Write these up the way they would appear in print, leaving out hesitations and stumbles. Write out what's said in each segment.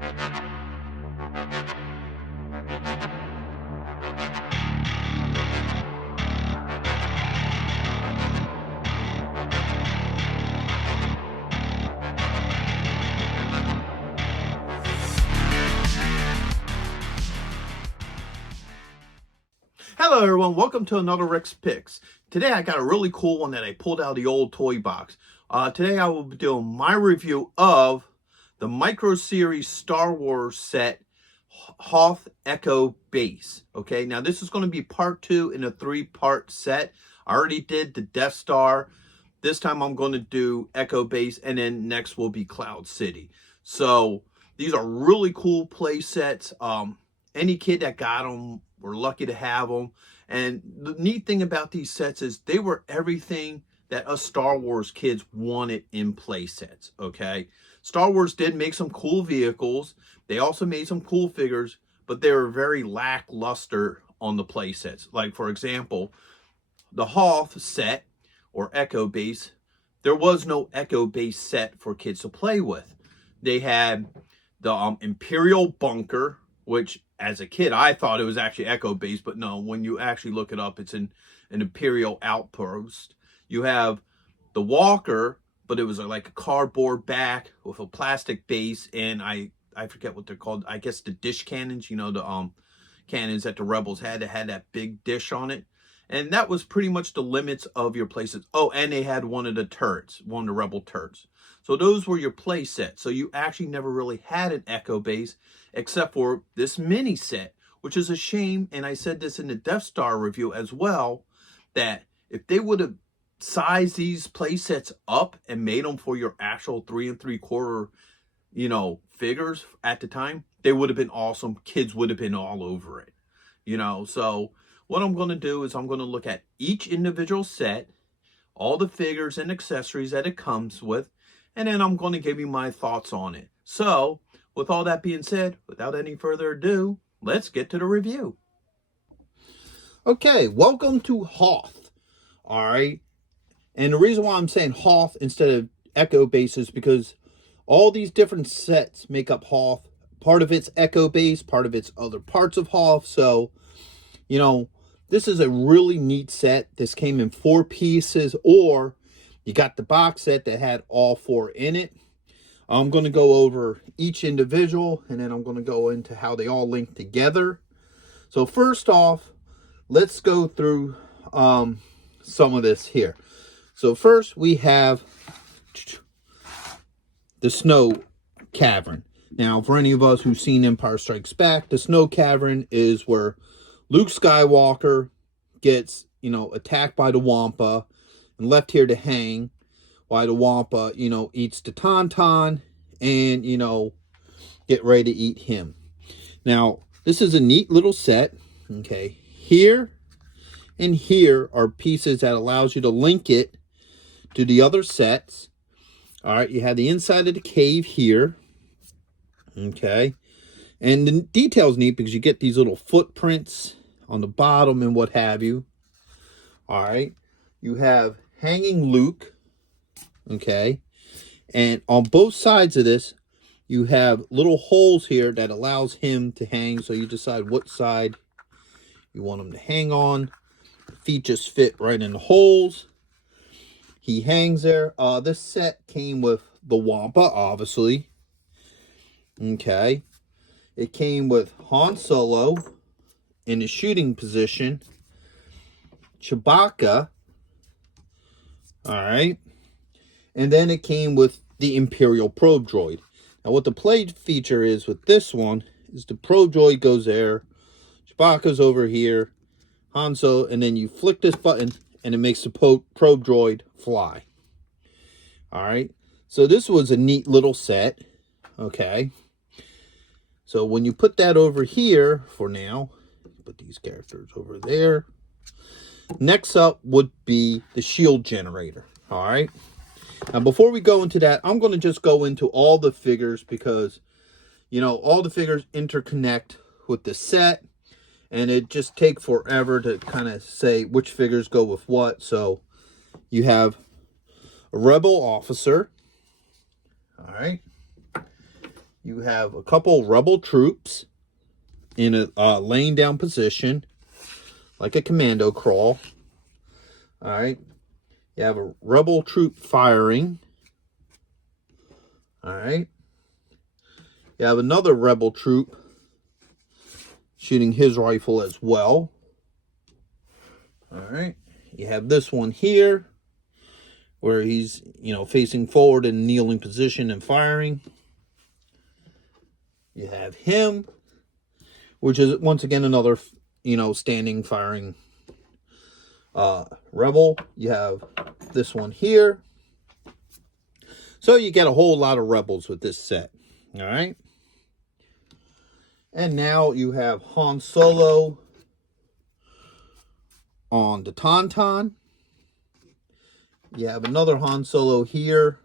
Hello everyone, welcome to another Rick's Picks. Today I got a really cool one that I pulled out of the old toy box. Today I will be doing my review of the Micro Series Star Wars set Hoth Echo Base. Okay, now this is going to be part 2 in a 3-part set. I already did the Death Star. This time I'm going to do Echo Base, and then next will be Cloud City. So these are really cool play sets. Any kid that got them, we're lucky to have them. And the neat thing about these sets is they were everything that us Star Wars kids wanted in play sets, okay? Star Wars did make some cool vehicles. They also made some cool figures, but they were very lackluster on the play sets. Like, for example, the Hoth set, or Echo Base, there was no Echo Base set for kids to play with. They had the Imperial Bunker, which as a kid, I thought it was actually Echo Base, but no, when you actually look it up, it's an Imperial outpost. You have the Walker, but it was like a cardboard back with a plastic base, and I forget what they're called. I guess the dish cannons, you know, the cannons that the Rebels had that had that big dish on it. And that was pretty much the limits of your playsets. Oh, and they had one of the turrets, one of the Rebel turrets. So those were your play sets. So you actually never really had an Echo Base except for this mini set, which is a shame. And I said this in the Death Star review as well, that if they would have sized these play sets up and made them for your actual 3 3/4, you know, figures at the time, they would have been awesome. Kids would have been all over it, you know. So what I'm going to do is I'm going to look at each individual set, all the figures and accessories that it comes with, and then I'm going to give you my thoughts on it. So, with all that being said, without any further ado, let's get to the review. Okay, welcome to Hoth. All right. And the reason why I'm saying Hoth instead of Echo Base is because all these different sets make up Hoth. Part of it's Echo Base, part of it's other parts of Hoth. So, you know, this is a really neat set. This came in 4 pieces, or you got the box set that had all 4 in it. I'm going to go over each individual, and then I'm going to go into how they all link together. So first off, let's go through some of this here. So first we have the Snow Cavern. Now, for any of us who've seen Empire Strikes Back, the Snow Cavern is where Luke Skywalker gets, you know, attacked by the Wampa and left here to hang while the Wampa, you know, eats the Tauntaun and, you know, get ready to eat him. Now, this is a neat little set, okay? Here and here are pieces that allows you to link it to the other sets. All right, you have the inside of the cave here, okay? And the detail's neat because you get these little footprints on the bottom and what have you. All right. You have hanging Luke. Okay. And on both sides of this, you have little holes here that allows him to hang. So you decide what side you want him to hang on. The feet just fit right in the holes. He hangs there. This set came with the Wampa, obviously. Okay. It came with Han Solo in the shooting position, Chewbacca, all right, and then it came with the Imperial probe droid. Now, what the play feature is with this one is the probe droid goes there, Chewbacca's over here, Han Solo, and then you flick this button and it makes the probe droid fly. All right, so this was a neat little set, okay. So when you put that over here for now, put these characters over there. Next up would be the shield generator. All right. Now, before we go into that, I'm going to just go into all the figures because, you know, all the figures interconnect with the set. And it just takes forever to kind of say which figures go with what. So you have a Rebel officer. All right. You have a couple rebel troops in a laying down position, like a commando crawl. All right. You have a rebel troop firing. All right. You have another rebel troop shooting his rifle as well. All right. You have this one here where he's, facing forward in kneeling position and firing. You have him, which is once again another, standing firing rebel. You have this one here. So you get a whole lot of rebels with this set. All right. And now you have Han Solo on the Tauntaun. You have another Han Solo here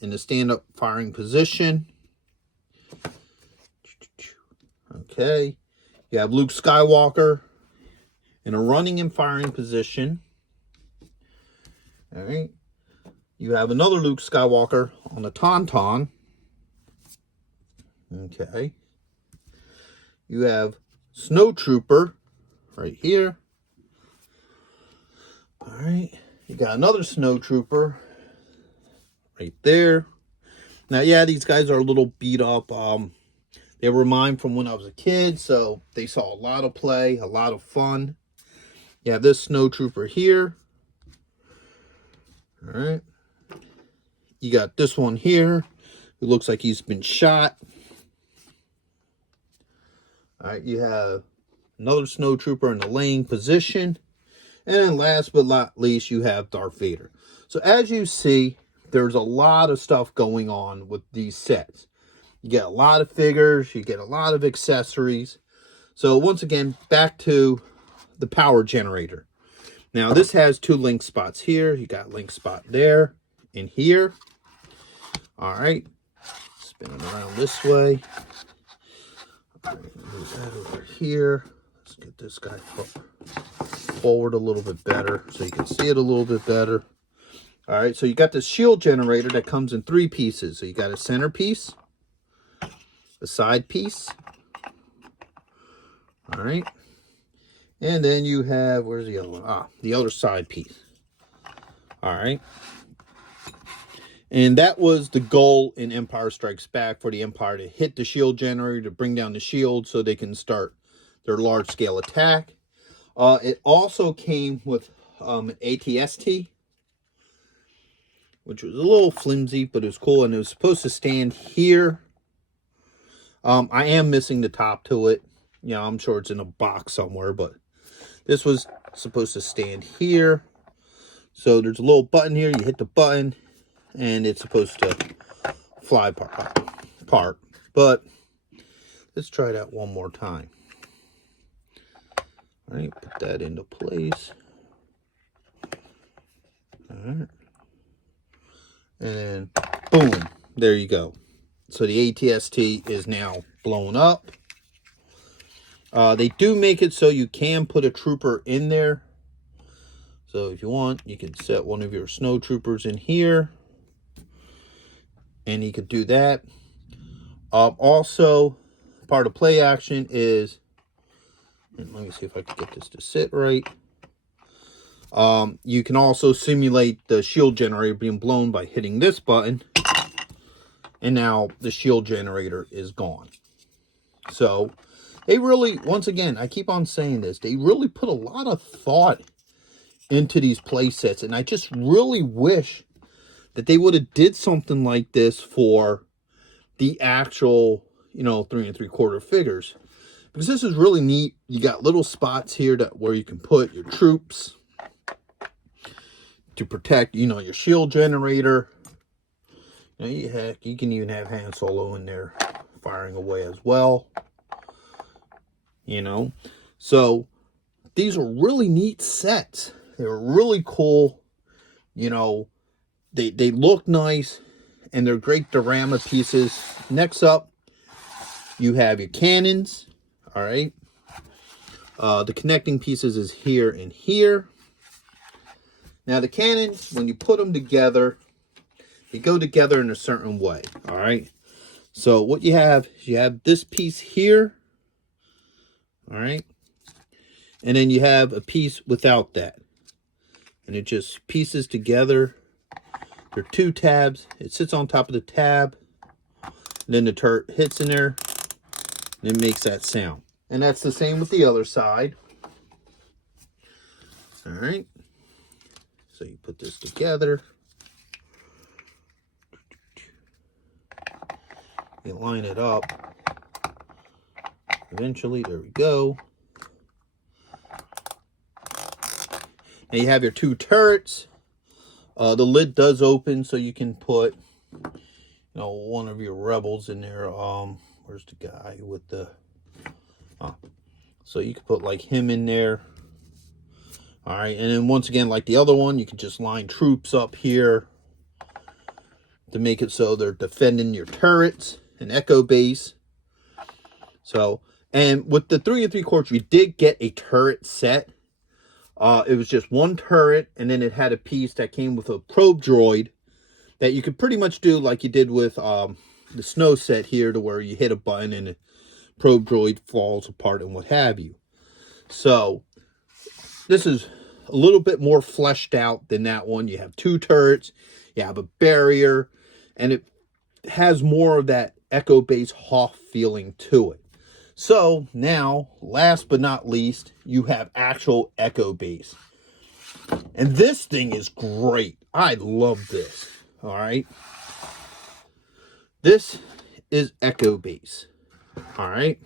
in the stand-up firing position. Okay. You have Luke Skywalker in a running and firing position. All right. You have another Luke Skywalker on the Tauntaun. Okay. You have Snowtrooper right here. All right. You got another Snowtrooper right there. Now, yeah, these guys are a little beat up. They were mine from when I was a kid, so they saw a lot of play, a lot of fun. You have this Snowtrooper here. All right. You got this one here. It looks like he's been shot. All right. You have another Snowtrooper in the laying position. And then last but not least, you have Darth Vader. So as you see, there's a lot of stuff going on with these sets. You get a lot of figures. You get a lot of accessories. So once again, back to the power generator. Now, this has two link spots here. You got link spot there and here. All right. Spin it around this way. All right, move that over here. Let's get this guy forward a little bit better so you can see it a little bit better. All right, so you got this shield generator that comes in three pieces. So you got a center piece, a side piece. All right. And then you have, where's the other one? The other side piece. All right. And that was the goal in Empire Strikes Back, for the Empire to hit the shield generator, to bring down the shield so they can start their large-scale attack. It also came with an ATST, which was a little flimsy, but it was cool. And it was supposed to stand here. I am missing the top to it. I'm sure it's in a box somewhere, but this was supposed to stand here. So there's a little button here. You hit the button, and it's supposed to fly apart. But let's try that one more time. All right, put that into place. All right. And boom, there you go. So the ATST is now blown up. They do make it so you can put a trooper in there. So if you want, you can set one of your snow troopers in here. And you could do that. Also, part of play action is, and let me see if I can get this to sit right. You can also simulate the shield generator being blown by hitting this button. And now the shield generator is gone. So they really, once again, I keep on saying this, they really put a lot of thought into these play sets. And I just really wish that they would have did something like this for the actual, 3 3/4 figures. Because this is really neat. You got little spots here where you can put your troops to protect, your shield generator. Heck, you can even have Han Solo in there firing away as well. So these are really neat sets. They were really cool. They look nice, and they're great diorama pieces. Next up, you have your cannons. All right. The connecting pieces is here and here. Now the cannons, when you put them together, they go together in a certain way. All right. So what you have is you have this piece here. All right. And then you have a piece without that. And it just pieces together. There are 2 tabs. It sits on top of the tab. And then the turret hits in there. And it makes that sound. And that's the same with the other side. All right. So you put this together. You line it up. Eventually, there we go. Now you have your 2 turrets. The lid does open, so you can put, one of your rebels in there. Where's the guy with the? So you can put like him in there. All right, and then once again, like the other one, you can just line troops up here to make it so they're defending your turrets and Echo Base. So, and with the 3 3/4, you did get a turret set. It was just 1 turret, and then it had a piece that came with a probe droid that you could pretty much do like you did with the snow set here, to where you hit a button and the probe droid falls apart and what have you. So this is a little bit more fleshed out than that one. You have 2 turrets, you have a barrier, and it has more of that Echo Base Hoth feeling to it. So now, last but not least, you have actual Echo Base. And this thing is great. I love this. All right. This is Echo Base. All right.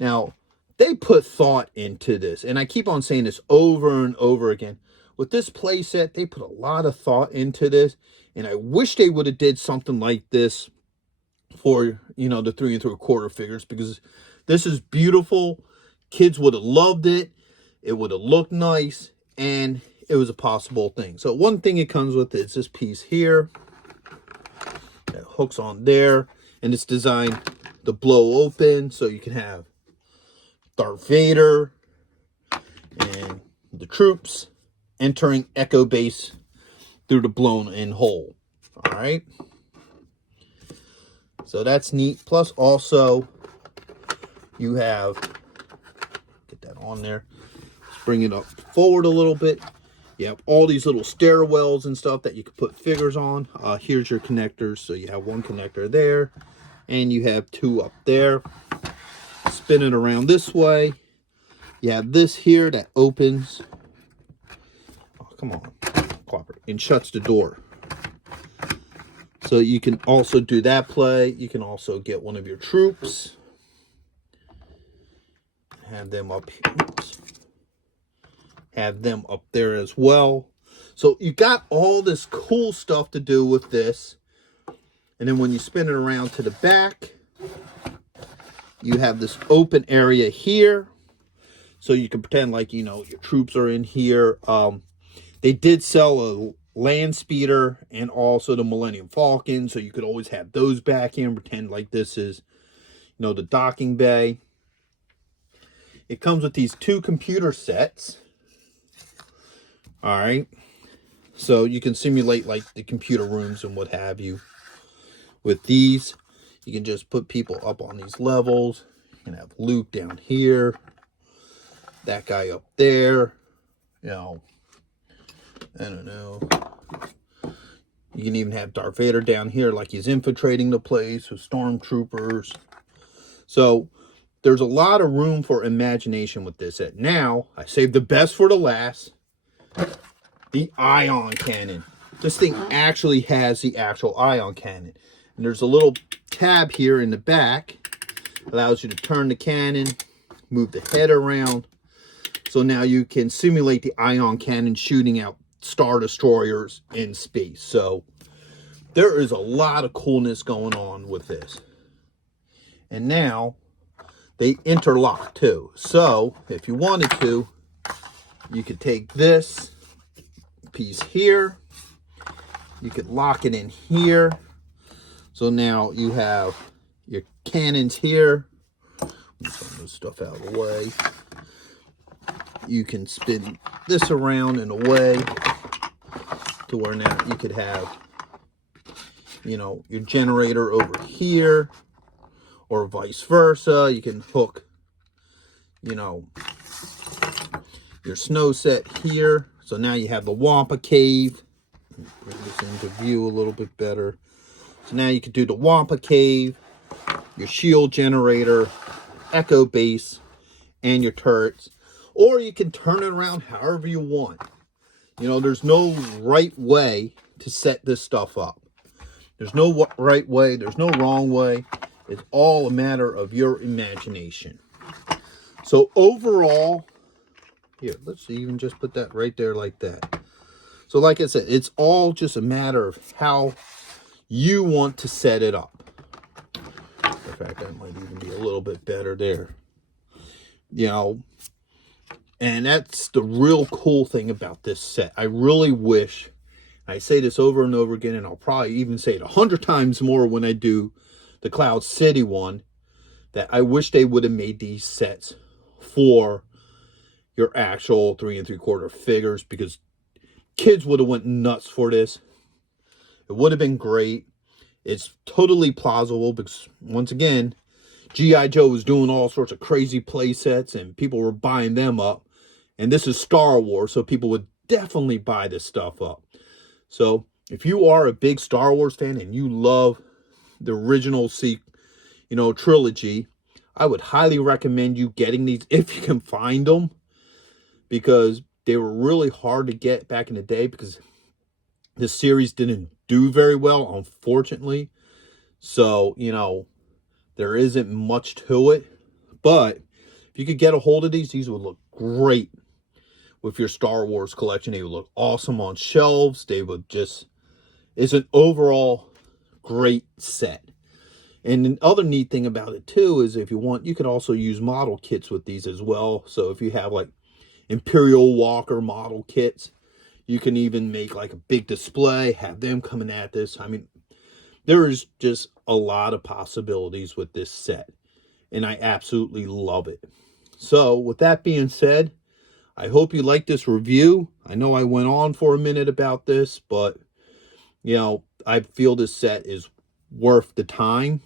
Now, they put thought into this. And I keep on saying this over and over again. With this playset, they put a lot of thought into this. And I wish they would have did something like this for, the 3 3/4 figures, because this is beautiful. Kids would have loved it. It would have looked nice, and it was a possible thing. So one thing it comes with is this piece here that hooks on there, and it's designed to blow open so you can have Darth Vader and the troops entering Echo Base through the blown in hole. All right. So that's neat. Plus also, you have, get that on there, let's bring it up forward a little bit. You have all these little stairwells and stuff that you can put figures on. Here's your connectors. So you have 1 connector there, and you have 2 up there. Spin it around this way. You have this here that opens. Oh, come on, cooperate, and shuts the door. So you can also do that play. You can also get one of your troops. Have them up here. Oops. Have them up there as well. So you got all this cool stuff to do with this. And then when you spin it around to the back, you have this open area here. So you can pretend like, your troops are in here. They did sell a land speeder and also the Millennium Falcon. So you could always have those back in, pretend like this is, the docking bay. It comes with these 2 computer sets. All right. So you can simulate like the computer rooms and what have you. With these, you can just put people up on these levels. You can have Luke down here. That guy up there. I don't know. You can even have Darth Vader down here like he's infiltrating the place with stormtroopers. So there's a lot of room for imagination with this set. Now, I saved the best for the last. The ion cannon. This thing actually has the actual ion cannon. And there's a little tab here in the back. Allows you to turn the cannon, move the head around. So now you can simulate the ion cannon shooting out Star Destroyers in space. So there is a lot of coolness going on with this. And now they interlock too. So if you wanted to, you could take this piece here, you could lock it in here. So now you have your cannons here. Move some of this stuff out of the way. You can spin this around in a way to where now you could have, you know, your generator over here, or vice versa. You can hook, you know, your snow set here. So now you have the Wampa Cave. Bring this into view a little bit better. So now you can do the Wampa Cave, your shield generator, Echo Base, and your turrets. Or you can turn it around however you want. You know, there's no right way to set this stuff up. There's no right way, there's no wrong way. It's all a matter of your imagination. So overall, here, let's even just put that right there like that. So like I said, it's all just a matter of how you want to set it up. In fact, that might even be a little bit better there. You know, and that's the real cool thing about this set. I really wish, I say this over and over again, and I'll probably even say it 100 times more when I do the Cloud City one, that I wish they would have made these sets for your actual 3 3/4 figures, because kids would have went nuts for this. It would have been great. It's totally plausible because, once again, G.I. Joe was doing all sorts of crazy play sets and people were buying them up. And this is Star Wars, so people would definitely buy this stuff up. So if you are a big Star Wars fan and you love the original trilogy, I would highly recommend you getting these if you can find them, because they were really hard to get back in the day, because this series didn't do very well, unfortunately. So, you know, there isn't much to it. But if you could get a hold of these would look great with your Star Wars collection. They would look awesome on shelves. They would just, it's an overall great set. And the other neat thing about it too is, if you want, you could also use model kits with these as well. So if you have like Imperial Walker model kits, you can even make like a big display, have them coming at this. I mean, there is just a lot of possibilities with this set, and I absolutely love it. So with that being said, I hope you like this review. I know I went on for a minute about this, but you know, I feel this set is worth the time.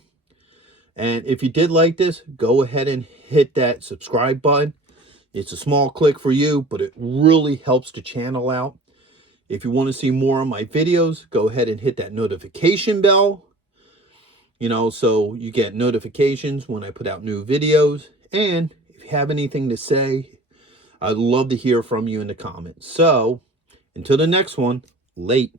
And if you did like this, go ahead and hit that subscribe button. It's a small click for you, but it really helps the channel out. If you want to see more of my videos, go ahead and hit that notification bell, you know, so you get notifications when I put out new videos. And if you have anything to say, I'd love to hear from you in the comments. So until the next one, late.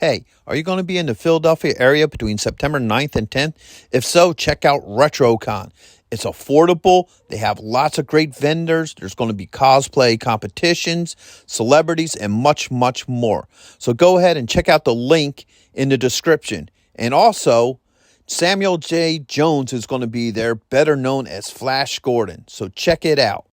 Hey, are you going to be in the Philadelphia area between September 9th and 10th? If so, check out RetroCon. It's affordable. They have lots of great vendors. There's going to be cosplay competitions, celebrities, and much, much more. So go ahead and check out the link in the description. And also, Samuel J. Jones is going to be there, better known as Flash Gordon. So check it out.